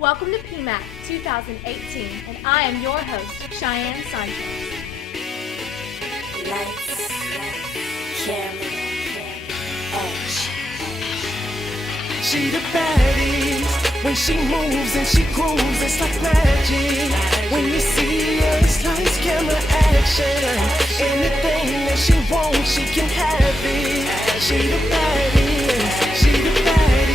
Welcome to PMac 2018, and I am your host, Cheyenne Sanchez. Lights, camera, action. She the baddie. When she moves and she grooves, it's like magic. When you see her, it's lights, camera, action. Anything that she wants, she can have it. She the baddie. She the baddie.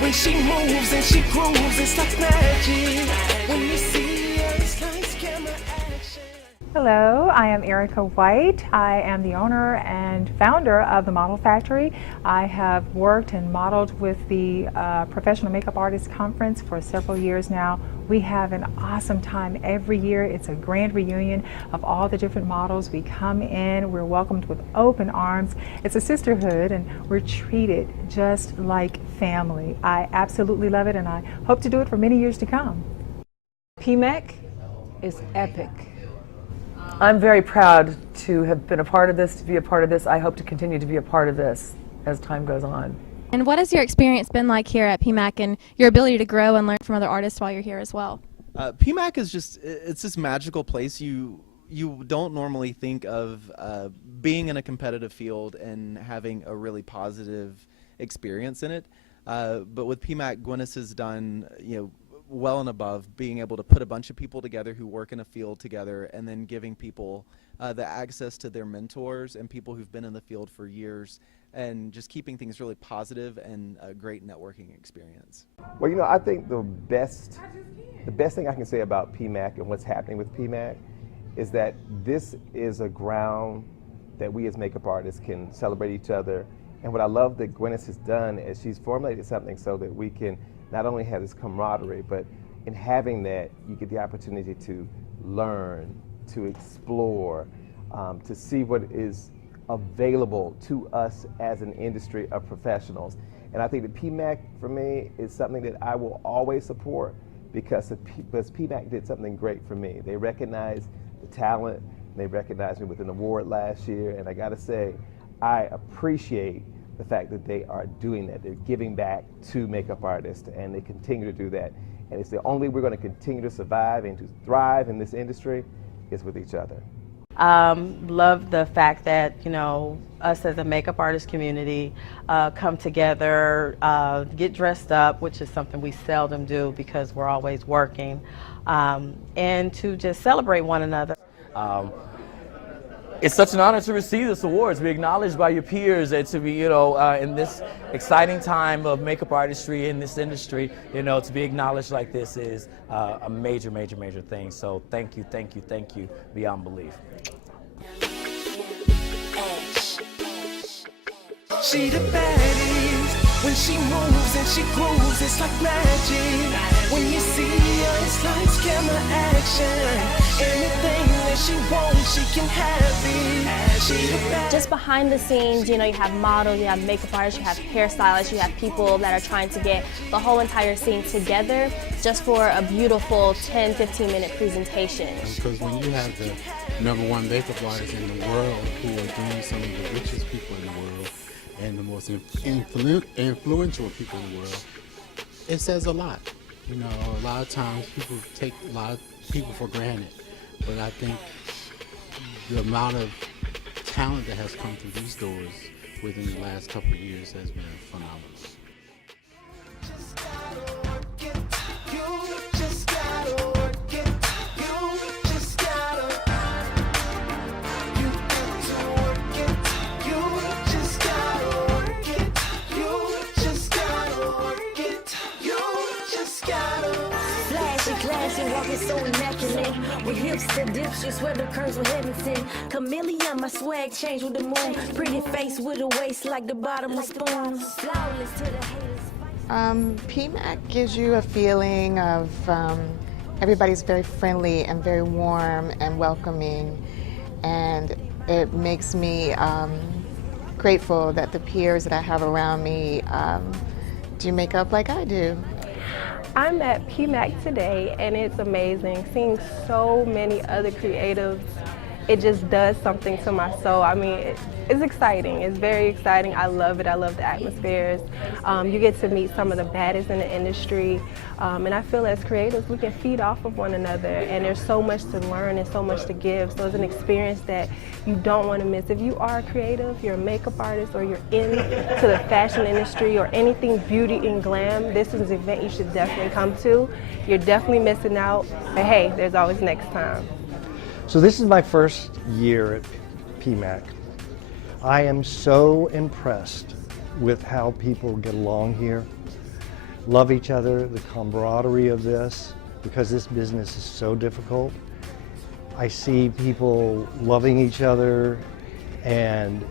When she moves and she grooves, it's like magic. When you see her, it's lights, camera, action. Hello, I am Erica White. I am the owner and founder of the Model Factory. I have worked and modeled with the Professional Makeup Artists Conference for several years now. We have an awesome time every year. It's a grand reunion of all the different models. We come in, we're welcomed with open arms. It's a sisterhood and we're treated just like family. I absolutely love it and I hope to do it for many years to come. PMac is epic. I'm very proud to have been a part of this, to be a part of this. I hope to continue to be a part of this as time goes on. And what has your experience been like here at PMac and your ability to grow and learn from other artists while you're here as well? PMac is it's this magical place. You don't normally think of being in a competitive field and having a really positive experience in it. But with PMac, Gwyneth has done, well and above being able to put a bunch of people together who work in a field together and then giving people the access to their mentors and people who've been in the field for years and just keeping things really positive and a great networking experience. Well, I think the best thing I can say about PMac and what's happening with PMac is that this is a ground that we as makeup artists can celebrate each other. And what I love that Gwyneth has done is she's formulated something so that we can not only have this camaraderie, but in having that, you get the opportunity to learn, to explore, to see what is available to us as an industry of professionals. And I think that PMac, for me, is something that I will always support because PMac did something great for me. They recognized the talent, they recognized me with an award last year, and I gotta say, I appreciate the fact that they are doing that. They're giving back to makeup artists, and they continue to do that. And it's the only way we're going to continue to survive and to thrive in this industry is with each other. Love the fact that, us as a makeup artist community come together, get dressed up, which is something we seldom do because we're always working, and to just celebrate one another. It's such an honor to receive this award, to be acknowledged by your peers, and to be, in this exciting time of makeup artistry in this industry, to be acknowledged like this is a major, major, major thing. So thank you, thank you, thank you, beyond belief. She the baddie. When she moves and she grooves, it's like magic. When you see her, it's lights, camera, action. Anything that she wants, she can have it. She the baddie. Just behind the scenes, you have models, you have makeup artists, you have hairstylists, you have people that are trying to get the whole entire scene together just for a beautiful 10, 15-minute presentation. Because when you have the #1 makeup artist in the world who are doing some of the richest people in the world, and the most influential people in the world, it says a lot. A lot of times people take a lot of people for granted, but I think the amount of talent that has come through these doors within the last couple of years has been phenomenal. Walking so immaculate, with hips to dips, you swear the curves were heaven sent. Chameleon, my swag changed with the moon. Pretty face with a waist like the bottom of spoons. Flawless to the haters. PMac gives you a feeling of everybody's very friendly and very warm and welcoming, and it makes me grateful that the peers that I have around me do makeup like I do. I'm at PMac today and it's amazing seeing so many other creatives it just does something to my soul. I mean, it's exciting. It's very exciting. I love it. I love the atmospheres. You get to meet some of the baddest in the industry. And I feel as creatives, we can feed off of one another. And there's so much to learn and so much to give. So it's an experience that you don't want to miss. If you are a creative, you're a makeup artist, or you're into the fashion industry or anything beauty and glam, this is an event you should definitely come to. You're definitely missing out. But hey, there's always next time. So this is my first year at PMac. I am so impressed with how people get along here, love each other, the camaraderie of this, because this business is so difficult. I see people loving each other and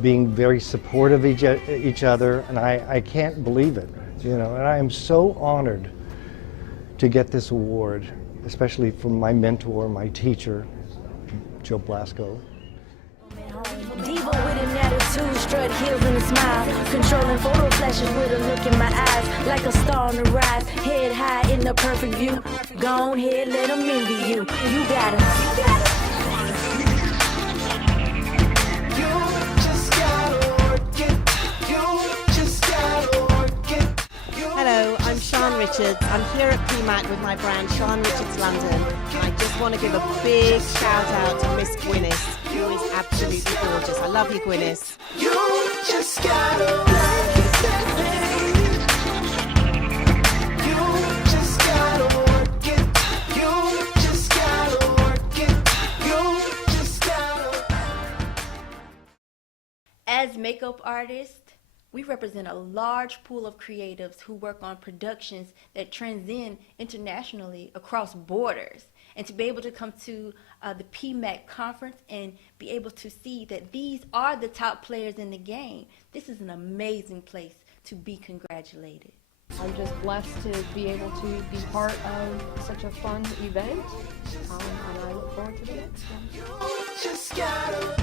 being very supportive of each other, and I can't believe it, you know, and I am so honored to get this award, especially from my mentor, my teacher, Joe Blasco. Diva with an attitude, strut heels and a smile. Controlling photo flashes with a look in my eyes. Like a star on the rise, head high in the perfect view. Go ahead, let them envy you. You got it. Hello, I'm Sean Richards. I'm here at PMac with my brand Sean Richards London. And I just want to give a big shout out to Miss Gwyneth, who is absolutely gorgeous. I love you, Gwyneth. You just gotta work it, baby. You just gotta work it. You just gotta work it. You just gotta. As makeup artists, we represent a large pool of creatives who work on productions that transcend internationally across borders. And to be able to come to the PMac conference and be able to see that these are the top players in the game, this is an amazing place to be congratulated. I'm just blessed to be able to be part of such a fun event, and I look forward to the next one. You just gotta.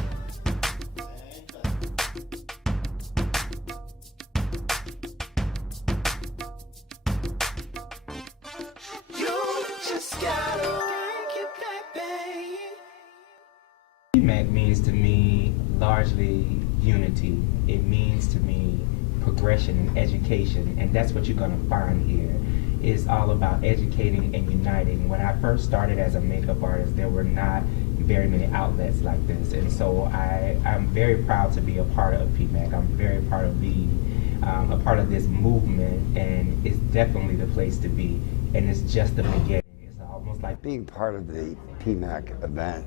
PMac means to me largely unity. It means to me progression and education, and that's what you're going to find here. It's all about educating and uniting. When I first started as a makeup artist, there were not very many outlets like this, and so I'm very proud to be a part of PMac. I'm very proud of being a part of this movement, and it's definitely the place to be, and it's just the beginning. It's almost like being part of the PMac event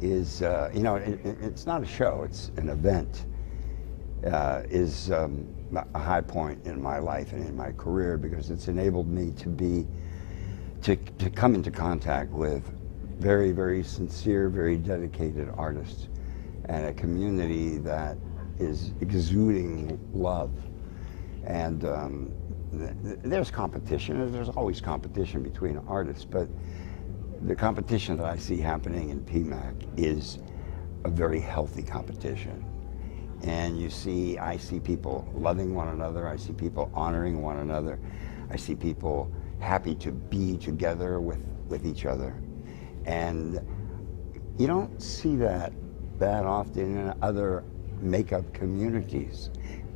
is, you know, it's not a show, it's an event, is a high point in my life and in my career, because it's enabled me to come into contact with very, very sincere, very dedicated artists and a community that is exuding love. And there's competition, there's always competition between artists, but the competition that I see happening in PMac is a very healthy competition. And I see people loving one another, I see people honoring one another, I see people happy to be together with each other. And you don't see that often in other makeup communities.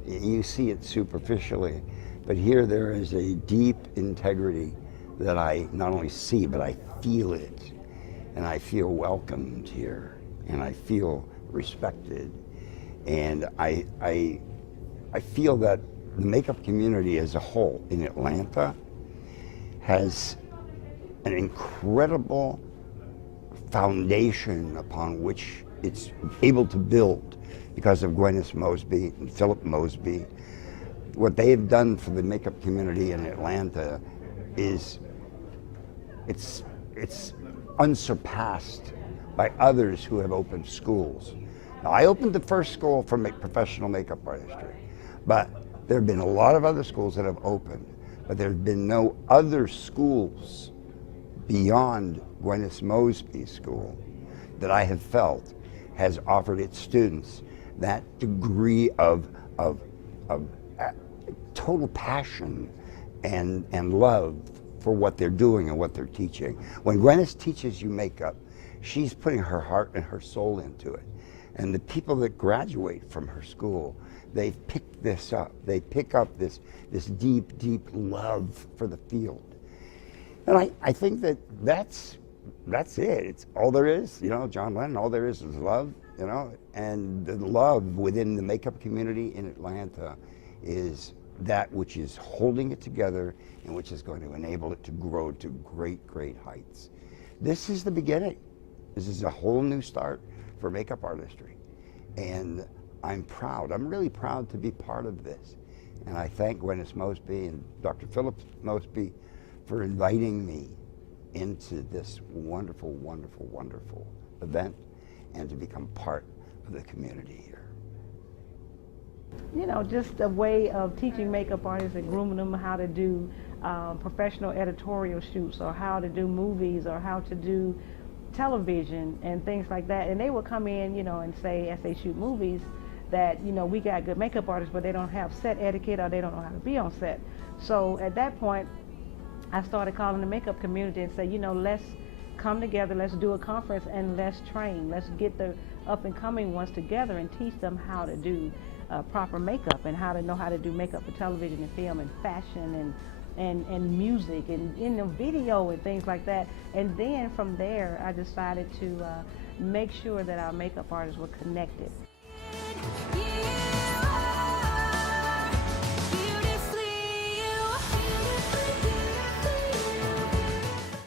You see it superficially, but here there is a deep integrity that I not only see, but I feel it, and I feel welcomed here, and I feel respected, and I feel that the makeup community as a whole in Atlanta has an incredible foundation upon which it's able to build because of Gwyneth Mosby and Philip Mosby. What they have done for the makeup community in Atlanta is it's unsurpassed by others who have opened schools. Now, I opened the first school for professional makeup artistry, but there have been a lot of other schools that have opened, but there have been no other schools beyond Gwyneth Mosby's school that I have felt has offered its students that degree of total passion and love for what they're doing and what they're teaching. When Gwyneth teaches you makeup, She's putting her heart and her soul into it. And the people that graduate from her school, they've picked this up. They pick up this deep, deep love for the field. And I think that's it. It's all there is, you know, John Lennon, all there is love, you know, and the love within the makeup community in Atlanta is that which is holding it together and which is going to enable it to grow to great, great heights. This is the beginning. This is a whole new start for makeup artistry. And I'm proud. I'm really proud to be part of this. And I thank Gwyneth Mosby and Dr. Philip Mosby for inviting me into this wonderful, wonderful, wonderful event and to become part of the community here. You know, just a way of teaching makeup artists and grooming them how to do professional editorial shoots, or how to do movies, or how to do television and things like that. And they will come in, you know, and say, as they shoot movies, that, you know, we got good makeup artists, but they don't have set etiquette, or they don't know how to be on set. So at that point, I started calling the makeup community and say, you know, let's come together, let's do a conference, and let's train. Let's get the up and coming ones together and teach them how to do proper makeup, and how to know how to do makeup for television and film and fashion and music and in the video and things like that. And then from there, I decided to make sure that our makeup artists were connected.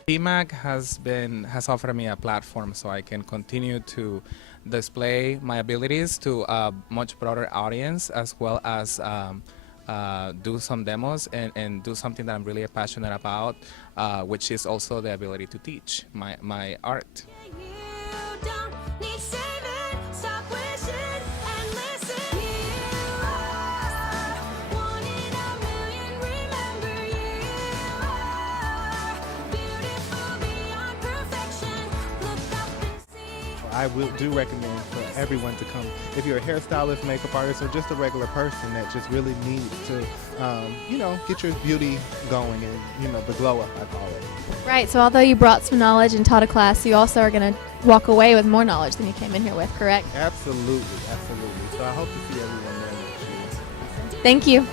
PMac has offered me a platform so I can continue to display my abilities to a much broader audience, as well as do some demos and do something that I'm really passionate about, which is also the ability to teach my art. I do recommend for everyone to come. If you're a hairstylist, makeup artist, or just a regular person that just really needs to, you know, get your beauty going and, you know, the glow up, I call it. Right, so although you brought some knowledge and taught a class, you also are going to walk away with more knowledge than you came in here with, correct? Absolutely, absolutely. So I hope to see everyone there next year. Thank you.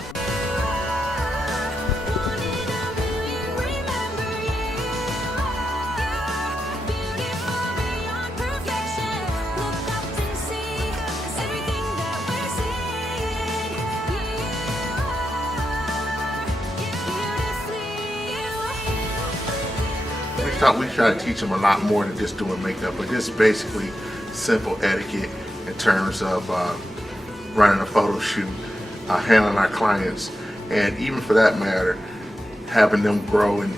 We try to teach them a lot more than just doing makeup, but just basically simple etiquette in terms of running a photo shoot, handling our clients, and even for that matter, having them grow in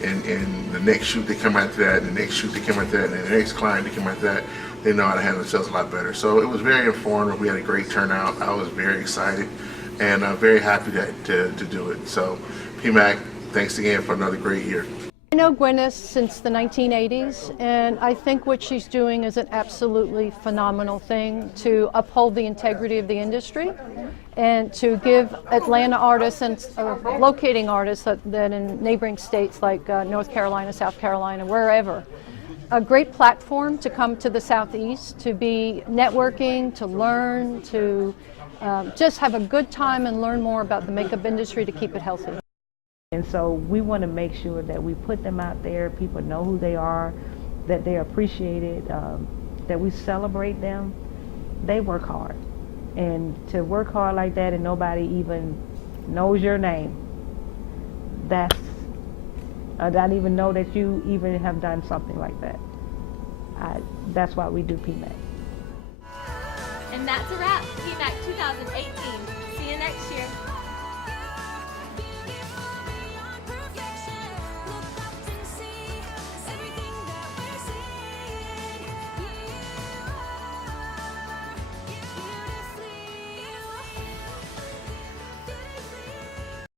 the next shoot they come after that, and the next shoot they come after that, and the next client they come after that. They know how to handle themselves a lot better. So it was very informative. We had a great turnout. I was very excited and very happy to do it. So PMac, thanks again for another great year. I know Gwyneth since the 1980s, and I think what she's doing is an absolutely phenomenal thing to uphold the integrity of the industry and to give Atlanta artists and locating artists that in neighboring states like North Carolina, South Carolina, wherever, a great platform to come to the Southeast, to be networking, to learn, to just have a good time and learn more about the makeup industry to keep it healthy. And so we want to make sure that we put them out there, people know who they are, that they're appreciated, that we celebrate them. They work hard. And to work hard like that and nobody even knows your name, that's, I don't even know that you even have done something like that. That's why we do PMac. And that's a wrap. PMac 2018.